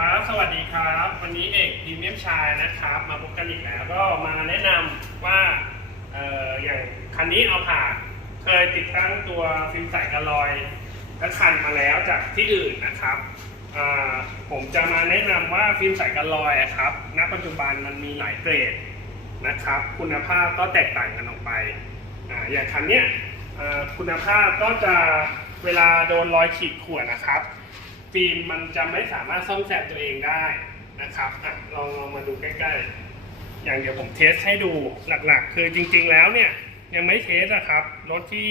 ครับ สวัสดีครับ วันนี้เอกพรีเมียมชายนะครับ มาพบกันอีกแล้ว ก็มาแนะนำว่าเอ่ออย่างคันนี้เอาผ่าเคยติดตั้งตัวฟิล์มใสกระลอยและคันมาแล้วจากที่อื่นนะครับ ผมจะมาแนะนำว่าฟิล์มใสกระลอยครับ ณ ปัจจุบันมันมีหลายเกรดนะครับ คุณภาพก็แตกต่างกันออกไปออย่างคันเนี้ยคุณภาพก็จะเวลาโดนรอยขีดข่วนนะครับ ฟิล์มมันจะไม่สามารถซ่อมแซมตัวเองได้นะครับอะลองลองมาดูใกล้ๆ อย่างเดี๋ยวผมเทสให้ดูหลักๆ คือจริงๆแล้วเนี่ยยังไม่เทสนะครับ รถที่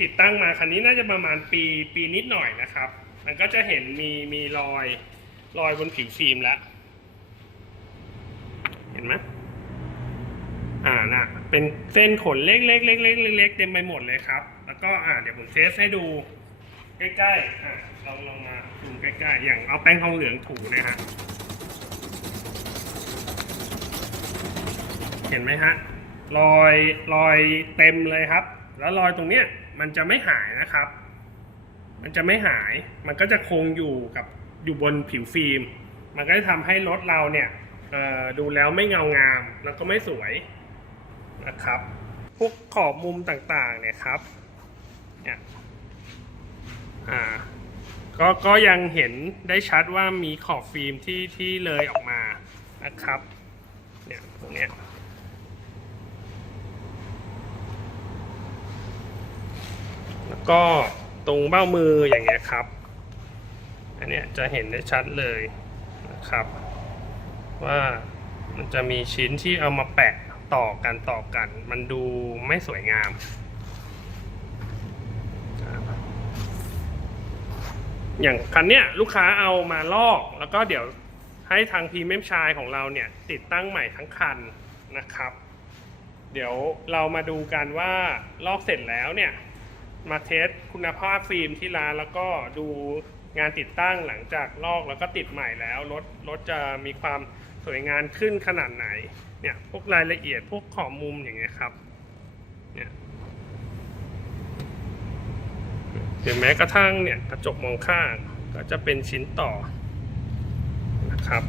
ติดตั้งมาคันนี้น่าจะประมาณปีปีนิดหน่อยนะครับ มันก็จะเห็นมีมีรอยรอยบนผิวฟิล์มแล้ว เห็นไหมอ่าน่ะเป็นเส้นขนเล็กๆเล็กๆเล็กๆเต็มไปหมดเลยครับ แล้วก็อ่าเดี๋ยวผมเทสให้ดู ใกล้ๆอะลองลองมาดูใกล้ๆ อย่างเอาแป้งทองเหลืองถูเนะฮะ เห็นไหมฮะ รอยรอยเต็มเลยครับ แล้วรอยตรงเนี้ยมันจะไม่หายนะครับ มันจะไม่หาย มันก็จะคงอยู่กับอยู่บนผิวฟิล์ม มันก็จะทำให้รถเราเนี่ยดูแล้วไม่เงางาม แล้วก็ไม่สวยนะครับ พวกขอบมุมต่างๆเนี่ยครับเนี่ย อ่าก็ก็ยังเห็นได้ชัดว่ามีขอบฟิล์มที่ที่เลยออกมานะครับเนี่ยตรงเนี้ยแล้วก็ตรงเบ้ามืออย่างเงี้ยครับ อันเนี้ยจะเห็นได้ชัดเลยนะครับ ว่ามันจะมีชิ้นที่เอามาแปะต่อกันต่อกัน มันดูไม่สวยงาม อย่างคันเนี้ยลูกค้าเอามาลอก แล้วก็เดี๋ยวให้ทางพรีเมียมชายของเราเนี่ยติดตั้งใหม่ทั้งคันนะครับ เดี๋ยวเรามาดูกันว่าลอกเสร็จแล้วเนี่ย มาเทสคุณภาพฟิล์มที่ร้านแล้วก็ดูงานติดตั้งหลังจากลอกแล้วก็ติดใหม่แล้วรถรถจะมีความสวยงามขึ้นขนาดไหนเนี่ยพวกรายละเอียดพวกขอบมุมอย่างเงี้ยครับเนี่ย หรือแม้กระทั่งเนี่ยกระจกมองข้างก็จะเป็นชิ้นต่อนะครับ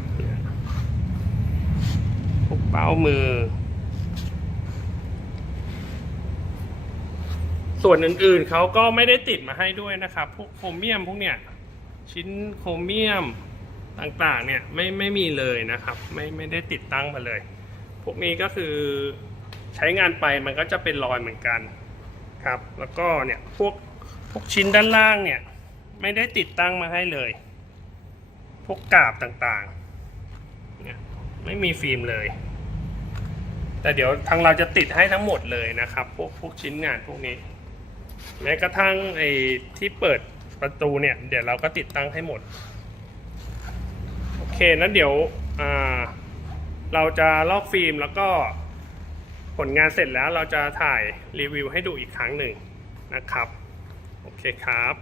พวกเป้ามือ ส่วนอื่นๆเขาก็ไม่ได้ติดมาให้ด้วยนะครับ พวกโครเมียมพวกเนี่ยชิ้นโครเมียมต่างๆเนี่ยไม่ไม่มีเลยนะครับ ไม่ไม่ได้ติดตั้งมาเลย พวกนี้ก็คือใช้งานไปมันก็จะเป็นรอยเหมือนกันครับ แล้วก็เนี่ยพวก ชิ้นด้านล่างเนี่ย ไม่ได้ติดตั้งมาให้เลย พวกกาบต่างๆเนี่ยไม่มีฟิล์มเลย แต่เดี๋ยวทางเราจะติดให้ทั้งหมดเลยนะครับ พวกพวกชิ้นงานพวกนี้ แม้กระทั่งไอ้ที่เปิดประตูเนี่ย เดี๋ยวเราก็ติดตั้งให้หมด โอเคนั้นเดี๋ยวอ่าเราจะลอกฟิล์มแล้วก็ผลงานเสร็จแล้วเราจะถ่ายรีวิวให้ดูอีกครั้งหนึ่งนะครับ โอเคครับ